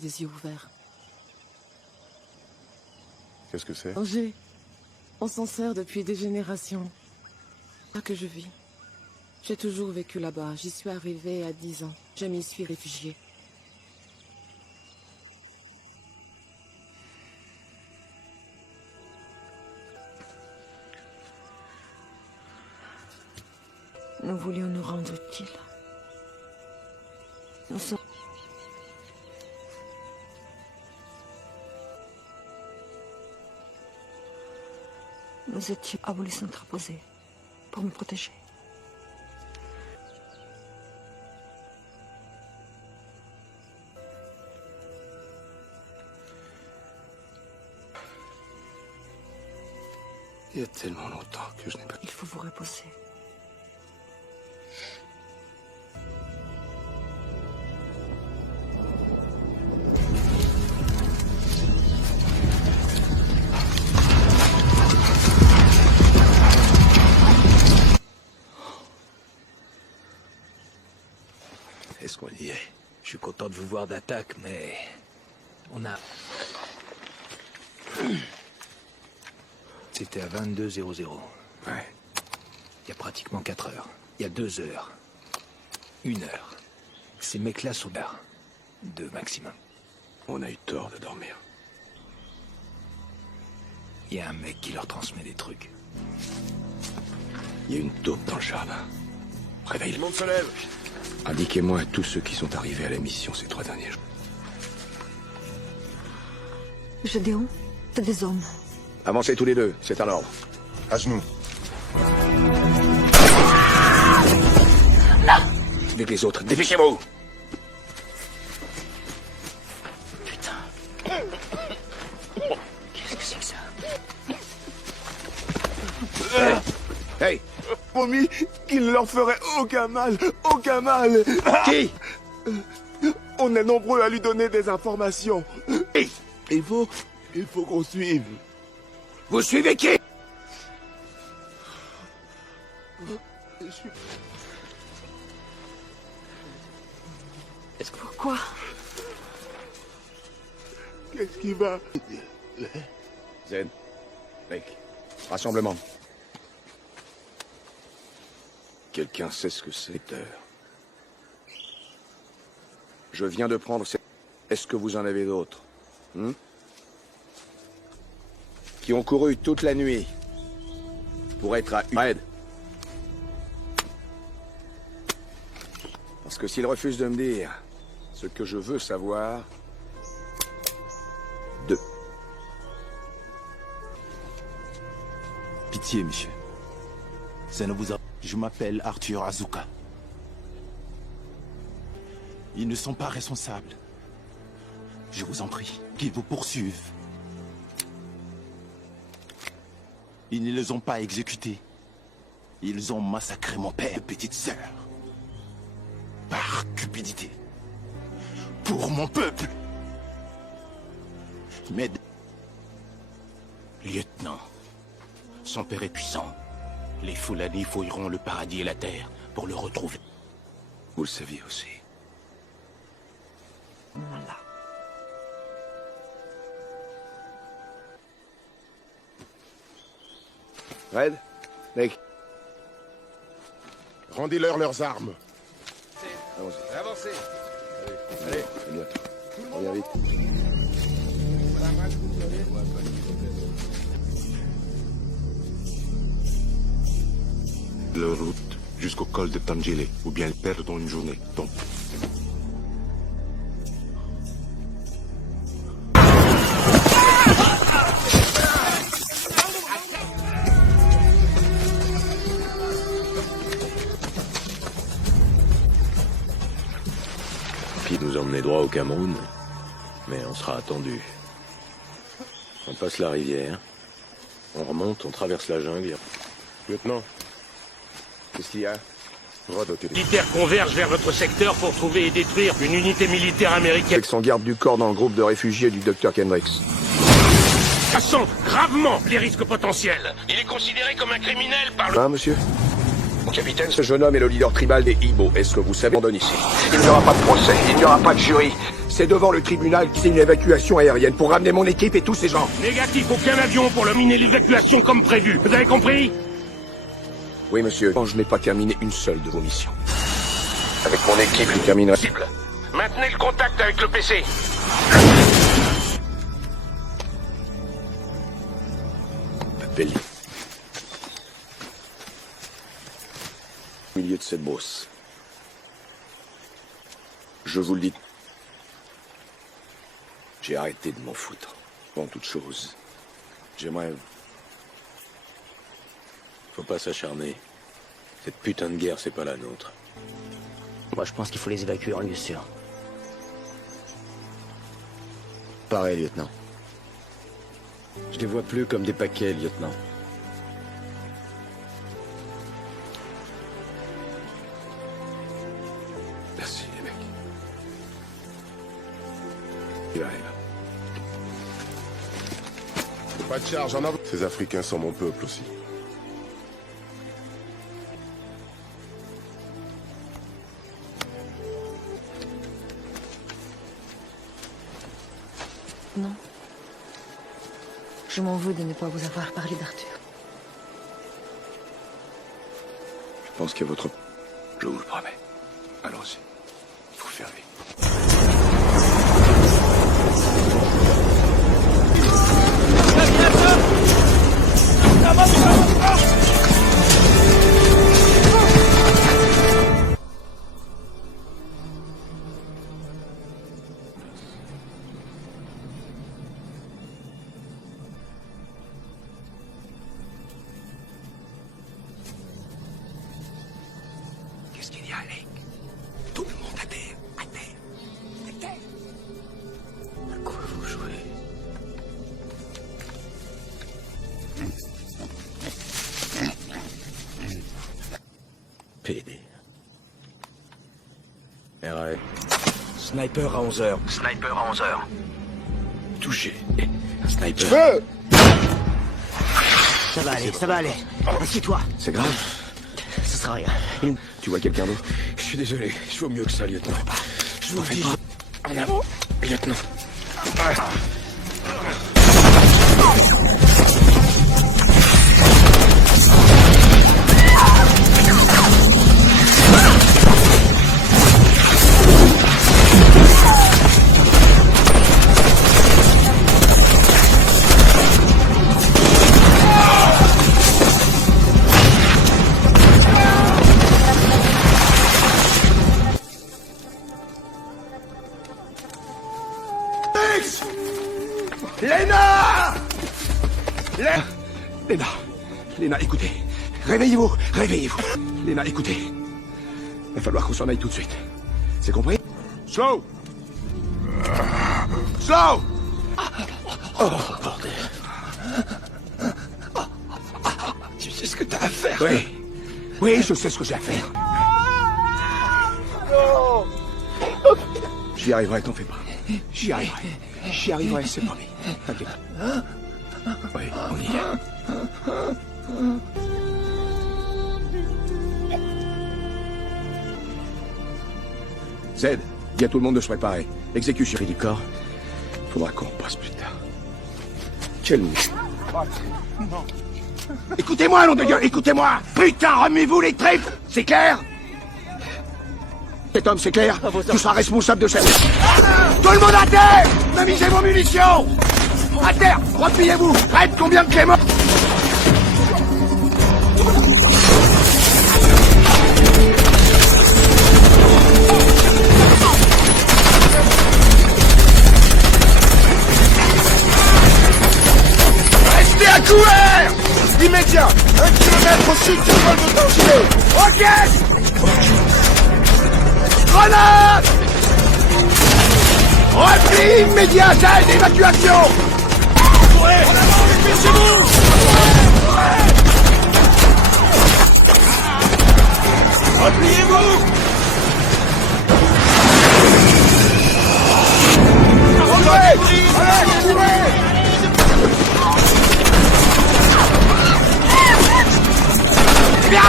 des yeux ouverts. Qu'est-ce que c'est? Angers. On s'en sert depuis des générations. Là que je vis. J'ai toujours vécu là-bas. J'y suis arrivée à 10 ans. Je m'y suis réfugiée. Nous voulions nous rendre utiles. Nous sommes... Nous étions à voulu s'interposer pour me protéger. Il y a tellement longtemps que je n'ai pas... Il faut vous reposer. Est-ce qu'on y est? Je suis content de vous voir d'attaque, mais... On a... C'était à 22:00. Ouais. Il y a pratiquement 4 heures. Il y a 2 heures. 1 heure. Ces mecs-là sont là. 2 maximum. On a eu tort de dormir. Il y a un mec qui leur transmet des trucs. Il y a une taupe dans le jardin. Réveille. Le monde se lève. Indiquez-moi à tous ceux qui sont arrivés à la mission ces 3 derniers jours. Gédéon, c'est des hommes. Avancez tous les deux, c'est à l'ordre. À genoux. Avec les autres, dépêchez-vous! Qu'est-ce que c'est que ça? Hey! Promis qu'il ne leur ferait aucun mal, aucun mal. Qui? On est nombreux à lui donner des informations. Il faut qu'on suive. Vous suivez qui? Pourquoi? Qu'est-ce qui va? Zen. Blake. Rassemblement. Quelqu'un sait ce que c'est, Peter? Je viens de prendre ces... Est-ce que vous en avez d'autres? Qui ont couru toute la nuit pour être à Red. Parce que s'ils refusent de me dire ce que je veux savoir... 2. Pitié, monsieur. Ça ne vous a... Je m'appelle Arthur Azuka. Ils ne sont pas responsables. Je vous en prie, qu'ils vous poursuivent. Ils ne les ont pas exécutés. Ils ont massacré mon père et petite sœur. Par cupidité. Pour mon peuple. Mais... Lieutenant, son père est puissant. Les Fulani fouilleront le paradis et la terre pour le retrouver. Vous le saviez aussi. Voilà. Red? Blake? Rendez-leur leurs armes. Allons-y. Avancez. Allez, c'est bien. Reviens vite. Leur route jusqu'au col de Tangile, ou bien ils perdront une journée. Donc... Puis nous emmener droit au Cameroun. Mais on sera attendu. On passe la rivière. On remonte, on traverse la jungle. Lieutenant. Qu'est-ce qu'il y a? Militaires convergent vers votre secteur pour trouver et détruire une unité militaire américaine. Avec son garde du corps dans le groupe de réfugiés du Dr. Kendricks. Passons gravement les risques potentiels. Il est considéré comme un criminel par le... Monsieur? Mon capitaine, ce jeune homme est le leader tribal des Ibo. Est-ce que vous savez abandonne ici? Il n'y aura pas de procès, il n'y aura pas de jury. C'est devant le tribunal qui c'est une évacuation aérienne pour ramener mon équipe et tous ces gens. Négatif, aucun avion pour miner l'évacuation comme prévu. Vous avez compris? Oui, monsieur. Je n'ai pas terminé une seule de vos missions. Avec mon équipe, je terminerai. Maintenez le contact avec le PC. Appelez. Au milieu de cette brosse. Je vous le dis. J'ai arrêté de m'en foutre. Avant toute chose. J'aimerais... Faut pas s'acharner. Cette putain de guerre, c'est pas la nôtre. Moi, je pense qu'il faut les évacuer en lieu sûr. Pareil, lieutenant. Je les vois plus comme des paquets, lieutenant. Merci, les mecs. Il arrive. Pas de charge en avant. Ces Africains sont mon peuple aussi. Non. Je m'en veux de ne pas vous avoir parlé d'Arthur. Je pense qu'il y a votre... Je vous le promets. Allons-y. Il faut faire vite. Qu'est-ce qu'il y a, Alec? Tout le monde à terre, à terre, à terre. À quoi vous jouez? PD. RAF. Sniper à 11h. Sniper à 11h. Touché. Sniper. Feu! Ça va aller, ça va aller. Assieds-toi. C'est grave? Ce sera rien. Tu vois quelqu'un d'autre? Je suis désolé. Je vaux mieux que ça, lieutenant. Je vous le dis. En avant, lieutenant. Léna! Léna, écoutez. Réveillez-vous, réveillez-vous. Léna, écoutez. Il va falloir qu'on s'en aille tout de suite. C'est compris? Slow! Slow! Oh, bordel. Tu sais ce que t'as à faire? Oui. Oui, je sais ce que j'ai à faire. Non! J'y arriverai, t'en fais pas. J'y arriverai. J'y arriverai, c'est promis. T'inquiète. Oui, on y est. Z, dis à tout le monde de se préparer. Exécution du corps. Faudra qu'on repasse plus tard. Quel mou. Écoutez-moi, nom de Dieu, écoutez-moi. Putain, remuez-vous les tripes. C'est clair? Cet homme, c'est clair? Tu seras responsable de cette... Tout le monde à terre! Namisez vos munitions! À terre! Repliez-vous! Arrête, combien de Clément? Restez à couvert! Immédiat! 1 kilomètre au sud du col de Tangier! Roquette! Grenade! Repli immédiat, ça d'évacuation! Ouais! En avant, dépêchez-vous! Repliez-vous! Allez, courez! Bien!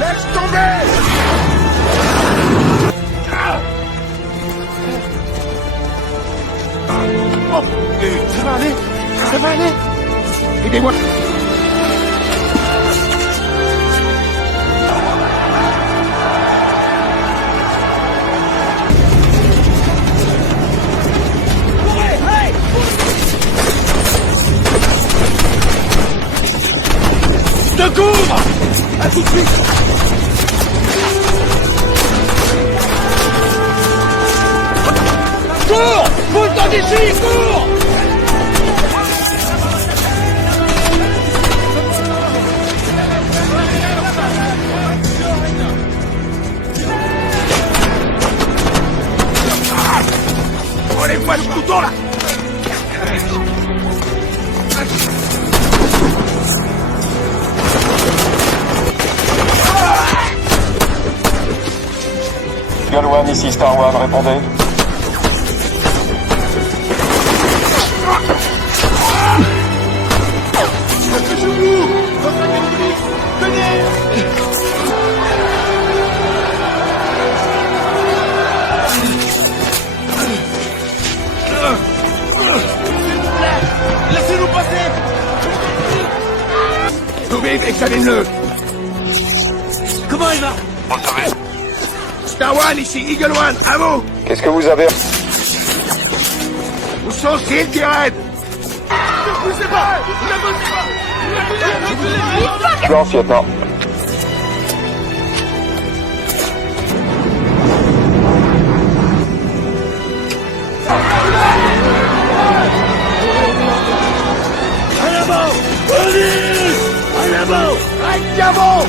Laisse tomber! Oh, ça va aller. Ça va aller. Aidez-moi. Je te couvre! À tout de suite! Cours! Faut le temps d'ici! Cours! Oh, les poils, le couteau, là! Eagle One, ici Star One, répondez. Laissez-nous passer! Trouvez, examinez-le! Comment il va? On s'arrête. Star One, ici Eagle One, à vous! Qu'est-ce que vous avez? Où sont Sid Tirade? Ne poussez pas! Ne poussez pas! Je lance, lieutenant. En avant! Allez! En avant! Diamant!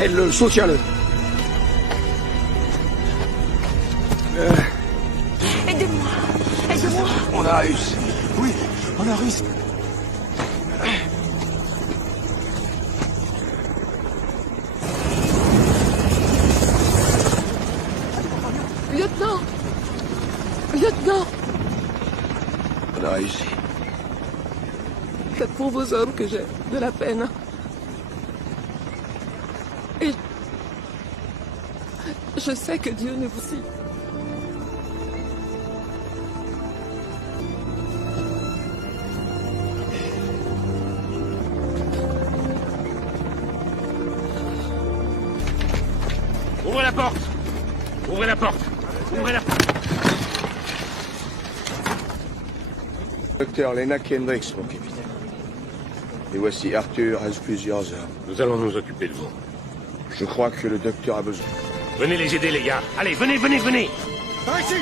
Aide-le, soutiens-le. Aidez-moi! Aidez-moi! On a réussi. Oui, on a réussi. Lieutenant! Lieutenant! On a réussi. C'est pour vos hommes que j'ai de la peine. Et je sais que Dieu ne vous suit. Ouvrez la porte! Ouvrez la porte! Ouvrez la porte! Docteur Lena Kendricks, mon capitaine. Et voici Arthur reste plusieurs heures. Nous allons nous occuper de vous. Je crois que le docteur a besoin. Venez les aider, les gars. Allez, venez, venez, venez. Par ici!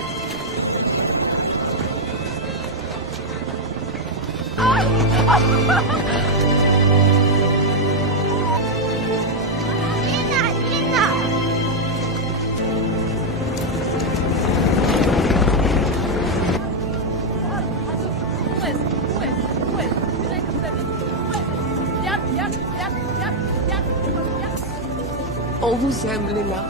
On vous aime, Léna.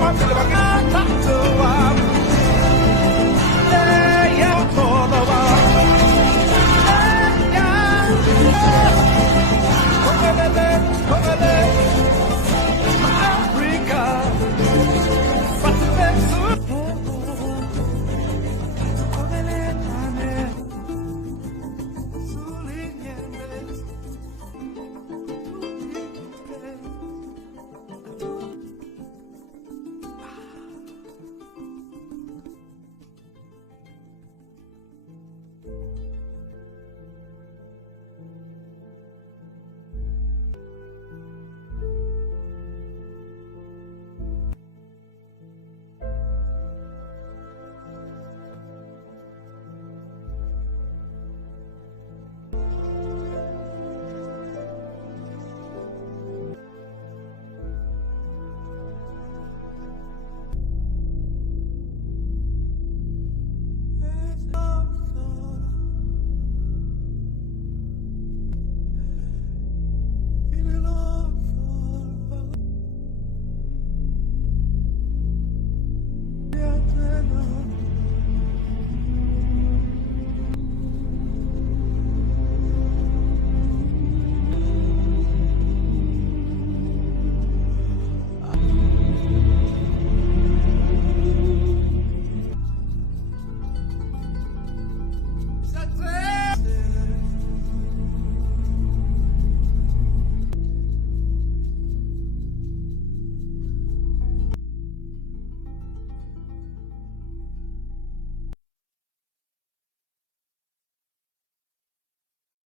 pas,